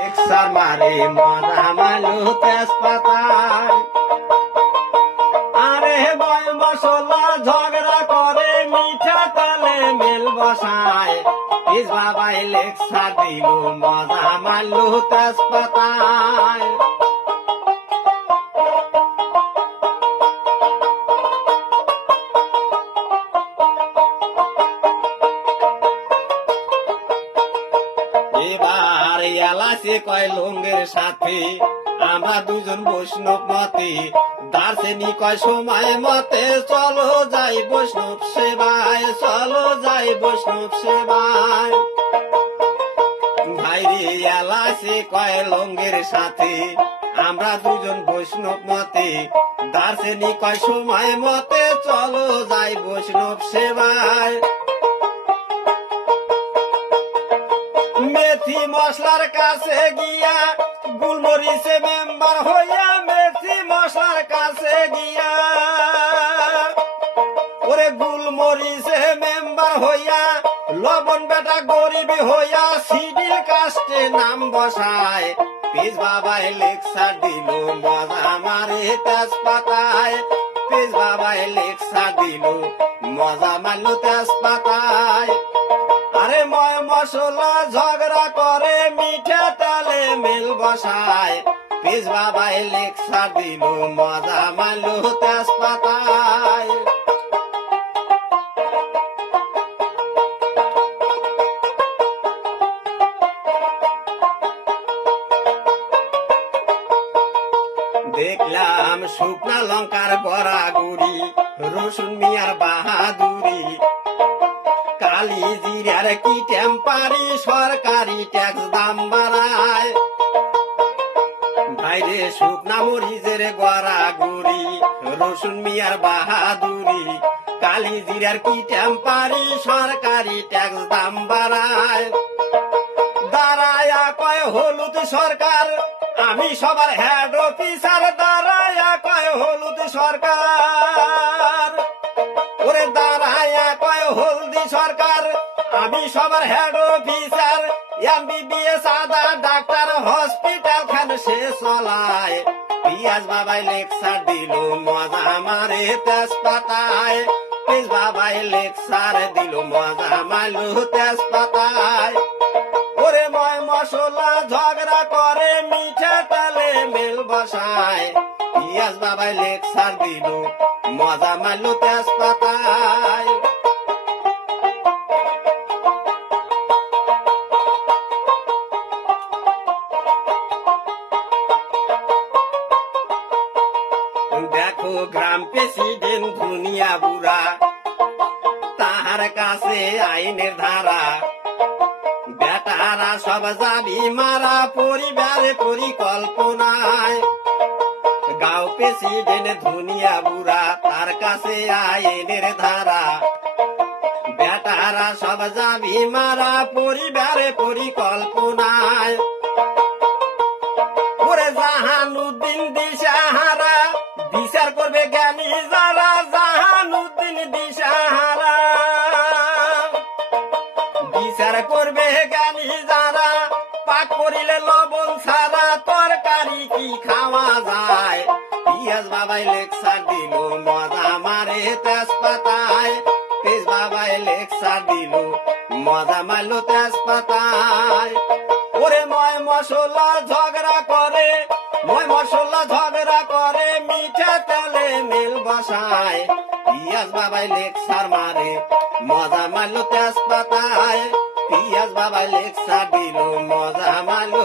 Lecture মারে মজা মারলো তেজপাতায়। আরে বয় মশলা ঝগড়া করে মিঠা তালে মেল বসায়। ইস বাবাই লেকচার দিল মজা মারলো তেজপাতায়। এবার এলাচি কয় লঙ্গের সাথে আমরা দুজন বৈষ্ণব মতে। দার্শনিক কয় সময় মতে চলো যাই বৈষ্ণব সেবায়, চলো যাই বৈষ্ণব সেবায়। ভাইরে এলাচি কয় লঙ্গের সাথে আমরা দুজন বৈষ্ণব মতে। দার্শনিক কয় সময় মতে চলো যাই বৈষ্ণব সেবায়। মেথি মশলার কাছে গিয়া গুলমরিচে মেম্বার হইয়া, মেথি মশলার কাছে গিয়া ওরে গুলমরিচে মেম্বার হইয়া, লবণ বেটা গরিব হইয়া সিডিল কাস্টে নাম বসায়। পিস বাবাই লেকচার দিল মজা মারে তেজপাতায়। পিস বাবাই লেকচার দিল মজা মারলো তেজপাতায়। আরে ময় মশলা ঝগড়া করে মিঠা তালে মেল বসায়। পিস বাবাই লেকচার দিল মজা মারলো তেজপাতায়। দেখলাম শুকনা লঙ্কার গড়াগুড়ি, রসুন মিয়ার বাহাদুরি। কালি জিরার কি টেম্পারি, সরকারি ট্যাক্স দাম বাড়ায়। ভাইরে শুকনা মরিচের গড়াগুড়ি, রসুন মিয়ার বাহাদুরি। কালি জিরার কি টেম্পারি, সরকারি ট্যাক্স দাম বাড়ায়। দাঁড়ায়া কয় হলুদ সরকার, আমি সবার হেড অফিসার। দাঁড়ায়া কয় হলুদ সরকার, ওরে দাঁড়ায়া কয় হলদি সরকার, আমি সবার হেড অফিসার। এমবিবিএস আদা ডাক্তার হসপিটাল খান সে চলায়। পিয়াজ বাবাই লেকচার দিল মজা মারে তেজপাতায়। পিস বাবাই লেকচার দিল মজা মারলো তেজপাতায়। ওরে ময় মশলা ঝগড়া করে মিঠা তালে মেল বসায়। পিয়াজ বাবাই লেকচার দিল মজা মারলো তেজপাতায়। দেখো গ্রাম প্রেসিডেন্ট দুনিয়া বুড়া, তাহার কাছে আইনের ধারা। বেটারা সব যাবি মারা পরিবারে পরিকল্পনায়। গাঁও প্রেসিডেন্ট দুনিয়া বুড়া, তার কাছে আইনের ধারা। বেটারা সব যাবি মারা পরিবারে পরিকল্পনায়। ওরে জাহানুদ্দিন দিশাহারা, বিচার করবে জ্ঞানী যারা। জাহানুদ্দিন দিশাহারা, বিচার করবে জ্ঞানী যারা। পাক করিলে লবণ ছাড়া তরকারি কি খাওয়া যায়। পিয়াজ বাবাই লেকচার দিল মজা মারে তেজপাতায়। পিস বাবাই লেকচার দিল মজা মারলো তেজপাতায়। ওরে ময় মশলা ঝগড়া করে, ময় মশলা ঝগড়া করে মিঠা তেলে মেল বসায়। পিয়াজ বাবাই লেকচার মারে মজা মারলো তেজপাতায়। পিয়াজ বাবাই লেকচার দিল মজা মারলো